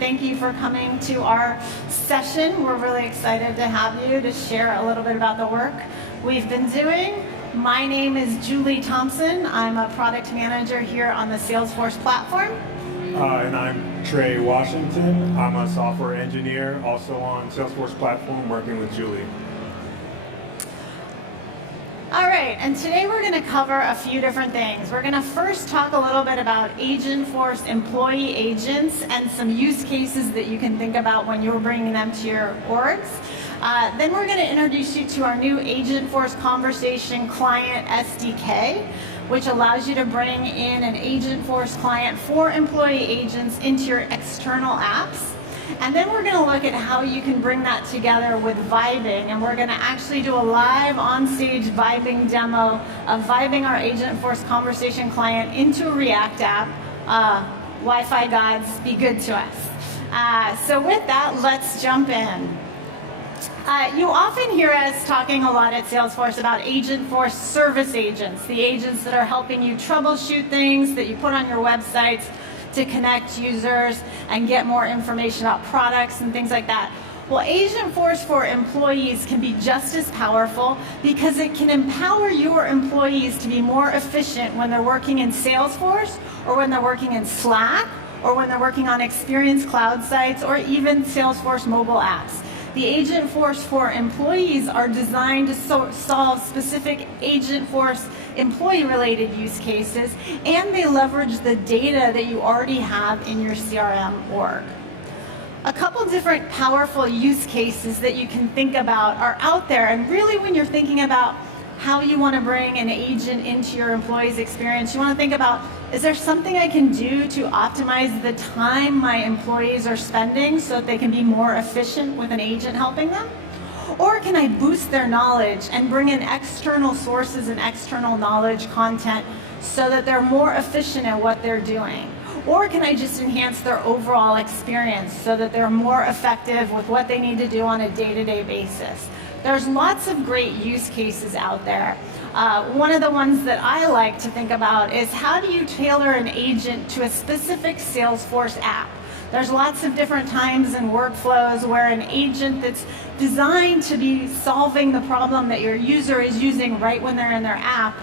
Thank you for coming to our session. We're really excited to have you to share a little bit about the work we've been doing. My name is Julie Thompson. I'm a product manager here on the Salesforce platform. And I'm Trey Washington. I'm a software engineer, also on Salesforce platform, working with Julie. All right, and today we're going to cover a few different things. We're going to first talk a little bit about Agentforce employee agents and some use cases that you can think about when you're bringing them to your orgs. Then we're going to introduce you to our new Agentforce Conversation Client SDK, which allows you to bring in an Agentforce client for employee agents into your external apps. And then we're going to look at how you can bring that together with vibing, and we're going to actually do a live on-stage vibing demo of vibing our Agentforce Conversation Client into a React app. Wi-Fi gods, be good to us. So with that, let's jump in. You often hear us talking a lot at Salesforce about Agentforce service agents, the agents that are helping you troubleshoot things that you put on your websites to connect users and get more information about products and things like that. Well, Agentforce for employees can be just as powerful because it can empower your employees to be more efficient when they're working in Salesforce, or when they're working in Slack, or when they're working on Experience Cloud sites, or even Salesforce mobile apps. The Agentforce for employees are designed to solve specific Agentforce employee-related use cases, and they leverage the data that you already have in your CRM org. A couple different powerful use cases that you can think about are out there, and really when you're thinking about how you want to bring an agent into your employees' experience, you want to think about, is there something I can do to optimize the time my employees are spending so that they can be more efficient with an agent helping them? Or can I boost their knowledge and bring in external sources and external knowledge content so that they're more efficient at what they're doing? Or can I just enhance their overall experience so that they're more effective with what they need to do on a day-to-day basis? There's lots of great use cases out there. One of the ones that I like to think about is, how do you tailor an agent to a specific Salesforce app? There's lots of different times and workflows where an agent that's designed to be solving the problem that your user is using right when they're in their app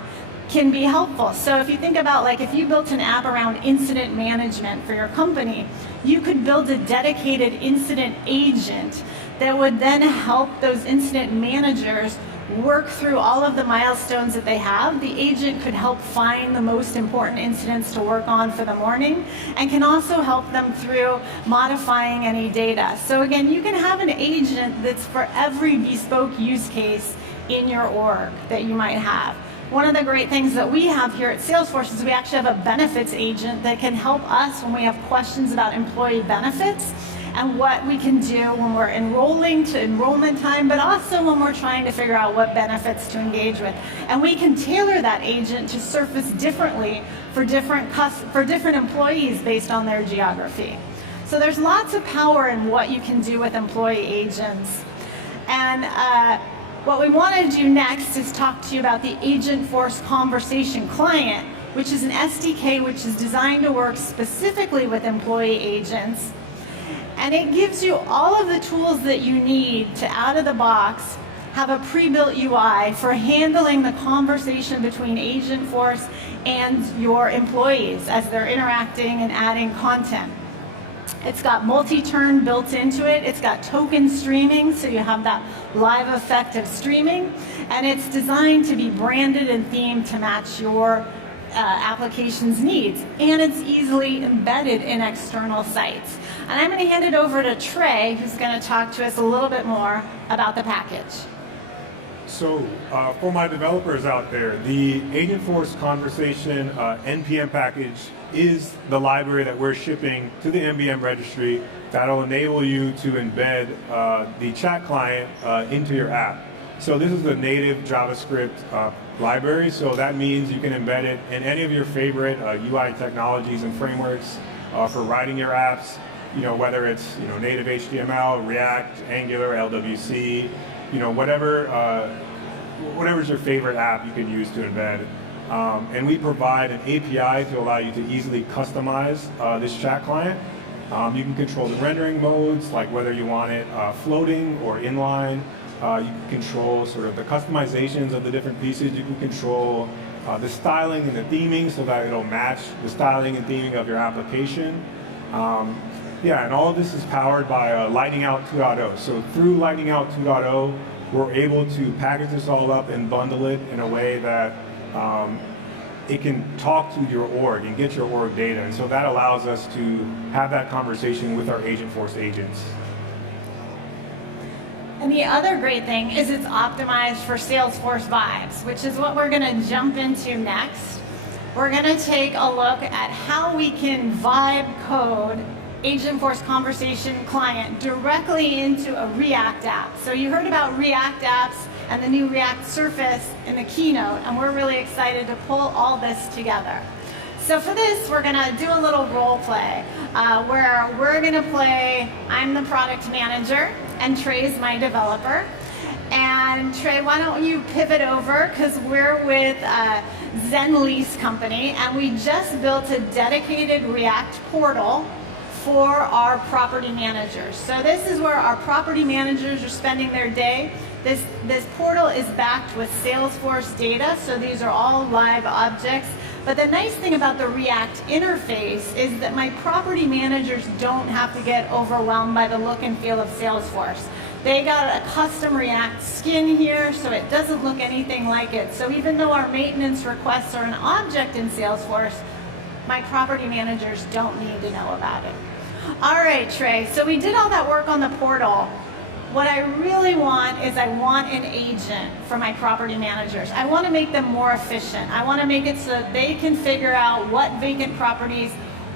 can be helpful. So if you think about, like, if you built an app around incident management for your company, you could build a dedicated incident agent that would then help those incident managers work through all of the milestones that they have. The agent could help find the most important incidents to work on for the morning, and can also help them through modifying any data. So again, you can have an agent that's for every bespoke use case in your org that you might have. One of the great things that we have here at Salesforce is we actually have a benefits agent that can help us when we have questions about employee benefits and what we can do when we're enrolling to enrollment time, but also when we're trying to figure out what benefits to engage with. And we can tailor that agent to surface differently for different employees based on their geography. So there's lots of power in what you can do with employee agents. And what we want to do next is talk to you about the Agentforce Conversation Client, which is an SDK which is designed to work specifically with employee agents. And it gives you all of the tools that you need to, out of the box, have a pre-built UI for handling the conversation between Agentforce and your employees as they're interacting and adding content. It's got multi-turn built into it. It's got token streaming, so you have that live effect of streaming. And it's designed to be branded and themed to match your application's needs. And it's easily embedded in external sites. And I'm going to hand it over to Trey, who's going to talk to us a little bit more about the package. So for my developers out there, the Agentforce Conversation NPM package is the library that we're shipping to the MBM registry that'll enable you to embed the chat client into your app. So this is the native JavaScript library, so that means you can embed it in any of your favorite UI technologies and frameworks for writing your apps. You know, whether it's native HTML, React, Angular, LWC, whatever's your favorite app you can use to embed. And we provide an API to allow you to easily customize this chat client. You can control the rendering modes, like whether you want it floating or inline. You can control sort of the customizations of the different pieces. You can control the styling and the theming so that it'll match the styling and theming of your application. Yeah, and all of this is powered by Lightning Out 2.0. So through Lightning Out 2.0, we're able to package this all up and bundle it in a way that it can talk to your org and get your org data. And so that allows us to have that conversation with our Agentforce agents. And the other great thing is it's optimized for Salesforce Vibes, which is what we're going to jump into next. We're going to take a look at how we can vibe code Agentforce Conversation Client directly into a React app. So you heard about React apps and the new React Surface in the keynote, and we're really excited to pull all this together. So for this, we're gonna do a little role play where we're gonna play, I'm the product manager and Trey's my developer. And Trey, why don't you pivot over, because we're with Zen Lease Company, and we just built a dedicated React portal for our property managers. So this is where our property managers are spending their day. This portal is backed with Salesforce data, so these are all live objects. But the nice thing about the React interface is that my property managers don't have to get overwhelmed by the look and feel of Salesforce. They got a custom React skin here, so it doesn't look anything like it. So even though our maintenance requests are an object in Salesforce, my property managers don't need to know about it. All right, Trey, so we did all that work on the portal. What I really want is I want an agent for my property managers. I want to make them more efficient. I want to make it so that they can figure out what vacant properties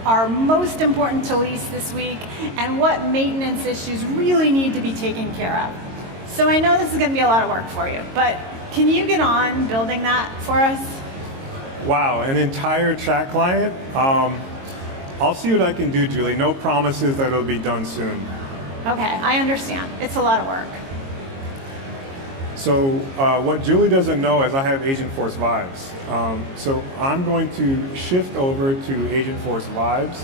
are most important to lease this week and what maintenance issues really need to be taken care of. So I know this is going to be a lot of work for you, but can you get on building that for us? Wow, an entire chat client? I'll see what I can do, Julie. No promises that it'll be done soon. Okay, I understand. It's a lot of work. So what Julie doesn't know is I have Agentforce Vibes. So I'm going to shift over to Agentforce Vibes,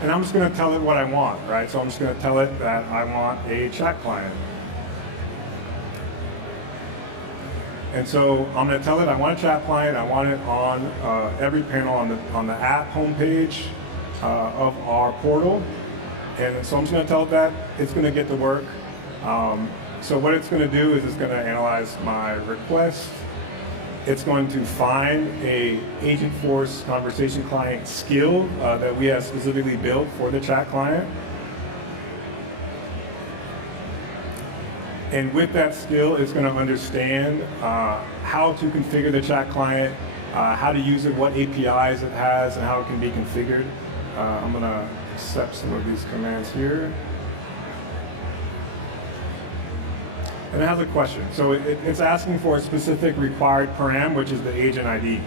and I'm just going to tell it what I want, right? So I'm just going to tell it that I want a chat client. And so I'm going to tell it I want a chat client. I want it on every panel on the app homepage of our portal. And so I'm just going to tell it that it's going to get to work. So what it's going to do is it's going to analyze my request. It's going to find a Agentforce Conversation Client skill that we have specifically built for the chat client. And with that skill, it's going to understand how to configure the chat client, how to use it, what APIs it has, and how it can be configured. I'm going to accept some of these commands here. And it has a question. So it's asking for a specific required param, which is the agent ID.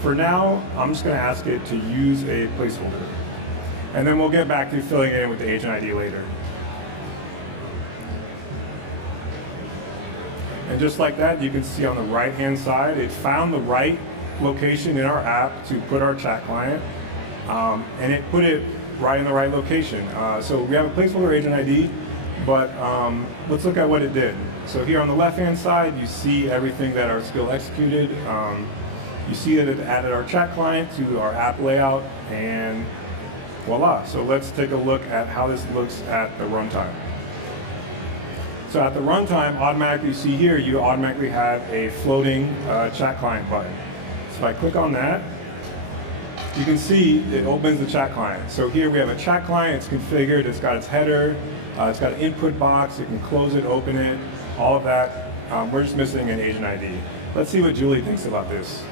For now, I'm just going to ask it to use a placeholder. And then we'll get back to filling it in with the agent ID later. And just like that, you can see on the right-hand side, it found the right location in our app to put our chat client. And it put it right in the right location. So we have a placeholder agent ID, but let's look at what it did. So here on the left-hand side, you see everything that our skill executed. You see that it added our chat client to our app layout, and voila. So let's take a look at how this looks at the runtime. So at the runtime, automatically, you see here, you automatically have a floating chat client button. So if I click on that, you can see it opens the chat client. So here we have a chat client, it's configured, it's got its header, it's got an input box, you can close it, open it, all of that. We're just missing an agent ID. Let's see what Julie thinks about this.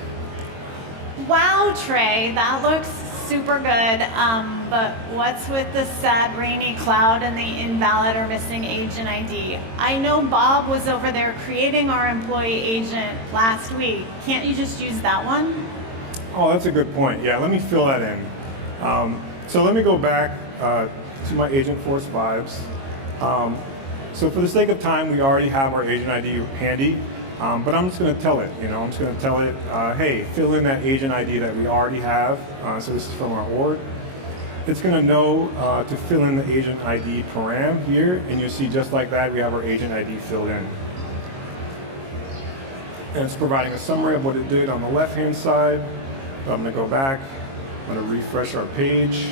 Wow, Trey, that looks super good, but what's with the sad rainy cloud and the invalid or missing agent ID? I know Bob was over there creating our employee agent last week. Can't you just use that one? Oh, that's a good point. Yeah, let me fill that in. So let me go back to my Agentforce Vibes. So for the sake of time, we already have our agent ID handy, but I'm just going to tell it, I'm just going to tell it, hey, fill in that agent ID that we already have. So this is from our org. it's going to know to fill in the agent ID param here, and you see just like that, we have our agent ID filled in. And it's providing a summary of what it did on the left-hand side. So I'm going to go back, I'm going to refresh our page,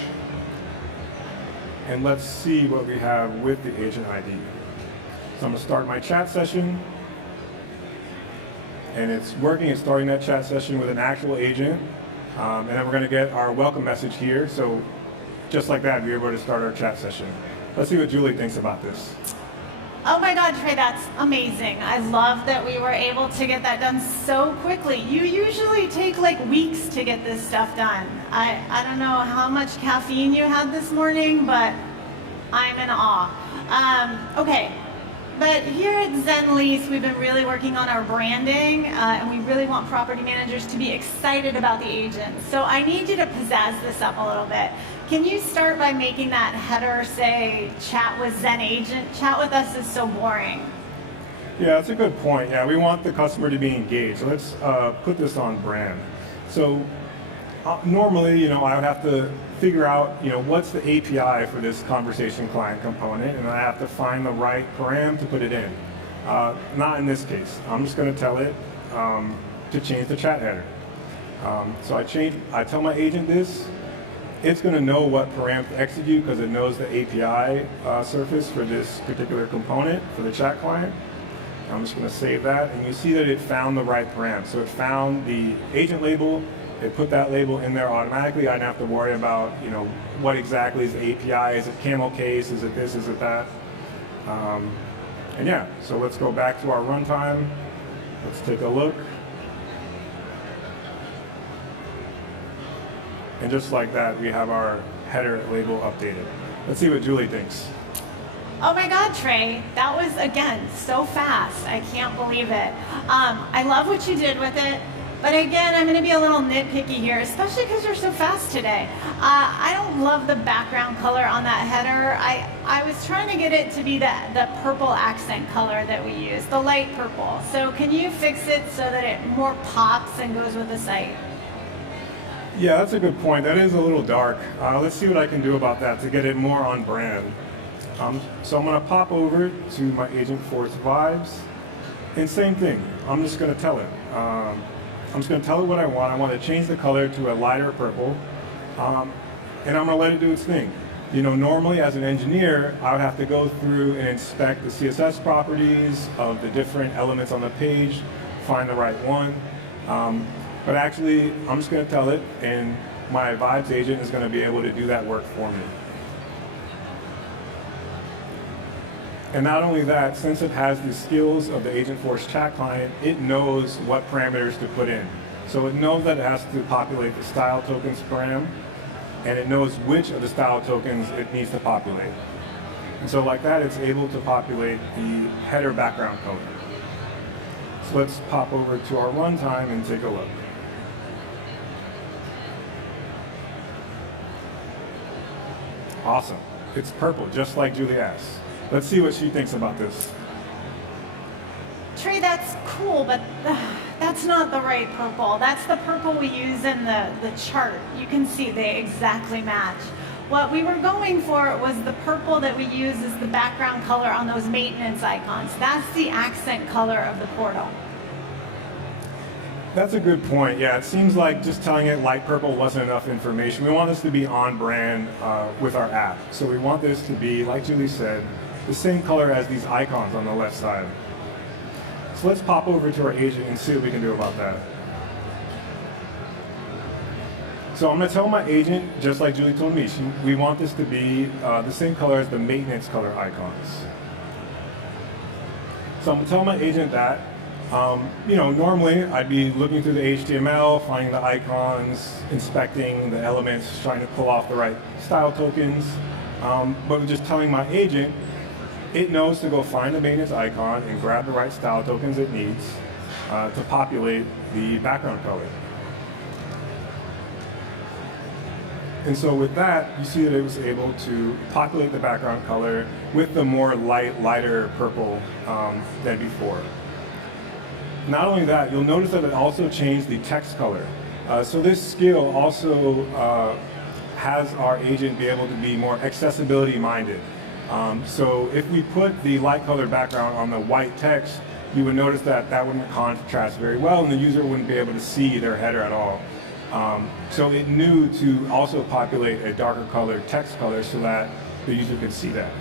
and let's see what we have with the agent ID. So I'm going to start my chat session, and it's working. It's starting that chat session with an actual agent, and then we're going to get our welcome message here. So just like that, we're able to start our chat session. Let's see what Julie thinks about this. Oh my God, Trey, that's amazing. I love that we were able to get that done so quickly. You usually take like weeks to get this stuff done. I don't know how much caffeine you had this morning, but I'm in awe. Okay, but here at ZenLease, we've been really working on our branding, and we really want property managers to be excited about the agents. So I need you to pizzazz this up a little bit. Can you start by making that header say, chat with Zen Agent? Chat with us is so boring. Yeah, that's a good point. Yeah, we want the customer to be engaged. So let's put this on brand. So normally, I would have to figure out, what's the API for this conversation client component, and I have to find the right param to put it in. Not in this case. I'm just going to tell it to change the chat header. So I tell my agent this. It's going to know what param to execute because it knows the API surface for this particular component for the chat client. I'm just going to save that, and you see that it found the right param. So it found the agent label. It put that label in there automatically. I didn't have to worry about, what exactly is the API. Is it camel case? Is it this? Is it that? And yeah, so let's go back to our runtime. Let's take a look. And just like that, we have our header label updated. Let's see what Julie thinks. Oh my God, Trey, that was, again, so fast. I can't believe it. I love what you did with it, but again, I'm going to be a little nitpicky here, especially because you're so fast today. I don't love the background color on that header. I was trying to get it to be the purple accent color that we use, the light purple. So can you fix it so that it more pops and goes with the site? Yeah, that's a good point. That is a little dark. Let's see what I can do about that to get it more on brand. So I'm going to pop over to my Agentforce Vibes, and same thing. I'm just going to tell it. I'm just going to tell it what I want. I want to change the color to a lighter purple, and I'm going to let it do its thing. Normally as an engineer, I would have to go through and inspect the CSS properties of the different elements on the page, find the right one. But actually, I'm just going to tell it, and my Vibes agent is going to be able to do that work for me. And not only that, since it has the skills of the Agentforce chat client, it knows what parameters to put in. So it knows that it has to populate the style tokens param, and it knows which of the style tokens it needs to populate. And so like that, it's able to populate the header background color. So let's pop over to our runtime and take a look. Awesome. It's purple, just like Julie asked. Let's see what she thinks about this. Trey, that's cool, but that's not the right purple. That's the purple we use in the chart. You can see they exactly match. What we were going for was the purple that we use as the background color on those maintenance icons. That's the accent color of the portal. That's a good point. Yeah, it seems like just telling it light purple wasn't enough information. We want this to be on brand with our app. So we want this to be, like Julie said, the same color as these icons on the left side. So let's pop over to our agent and see what we can do about that. So I'm going to tell my agent, just like Julie told me, we want this to be the same color as the maintenance color icons. So I'm going to tell my agent that. Normally I'd be looking through the HTML, finding the icons, inspecting the elements, trying to pull off the right style tokens. But just telling my agent, it knows to go find the maintenance icon and grab the right style tokens it needs to populate the background color. And so with that, you see that it was able to populate the background color with the more lighter purple than before. Not only that, you'll notice that it also changed the text color. So this skill also has our agent be able to be more accessibility minded. So if we put the light colored background on the white text, you would notice that that wouldn't contrast very well and the user wouldn't be able to see their header at all. So it knew to also populate a darker colored text color so that the user could see that.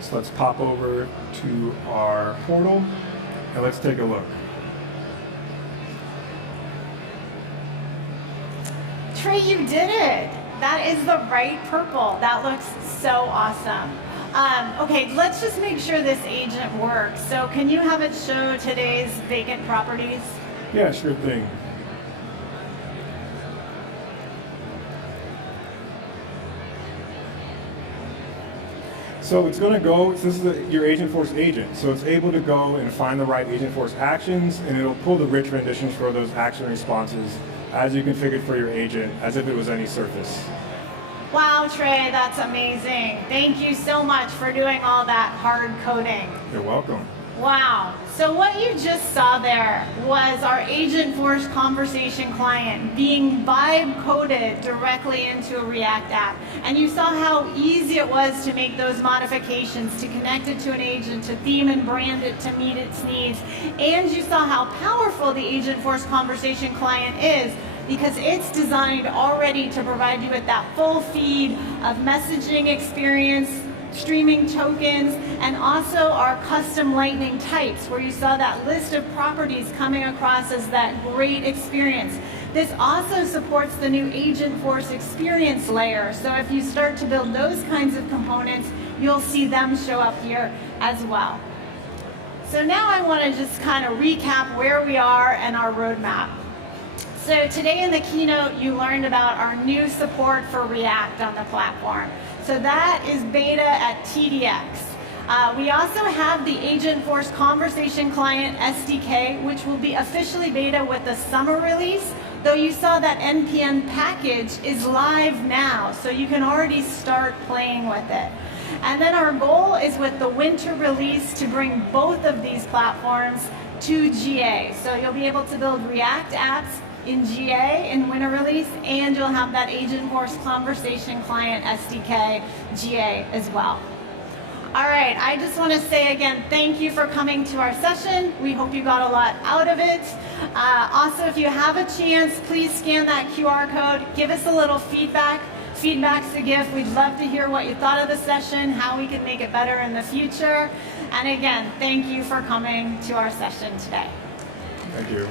So let's pop over to our portal and let's take a look. Trey, you did it. That is the right purple. That looks so awesome. Okay, let's just make sure this agent works. So can you have it show today's vacant properties? Yeah, sure thing. So it's going to go, this is your Agentforce agent, so it's able to go and find the right Agentforce actions, and it'll pull the rich renditions for those action responses as you configured for your agent, as if it was any surface. Wow, Trey, that's amazing. Thank you so much for doing all that hard coding. You're welcome. Wow. So what you just saw there was our Agentforce conversation client being vibe coded directly into a React app. And you saw how easy it was to make those modifications, to connect it to an agent, to theme and brand it to meet its needs. And you saw how powerful the Agentforce conversation client is, because it's designed already to provide you with that full feed of messaging experience, streaming tokens, and also our custom lightning types, where you saw that list of properties coming across as that great experience. This also supports the new Agentforce experience layer. So if you start to build those kinds of components, you'll see them show up here as well. So now I want to just kind of recap where we are and our roadmap. So today in the keynote, you learned about our new support for React on the platform. So that is beta at TDX. We also have the Agentforce Conversation Client SDK, which will be officially beta with the summer release, though you saw that NPM package is live now, so you can already start playing with it. And then our goal is with the winter release to bring both of these platforms to GA. So you'll be able to build React apps in GA in winter release, and you'll have that Agentforce Conversation Client SDK GA as well. All right, I just want to say again, thank you for coming to our session. We hope you got a lot out of it. Also, if you have a chance, please scan that QR code. Give us a little feedback. Feedback's a gift. We'd love to hear what you thought of the session, how we can make it better in the future. And again, thank you for coming to our session today. Thank you.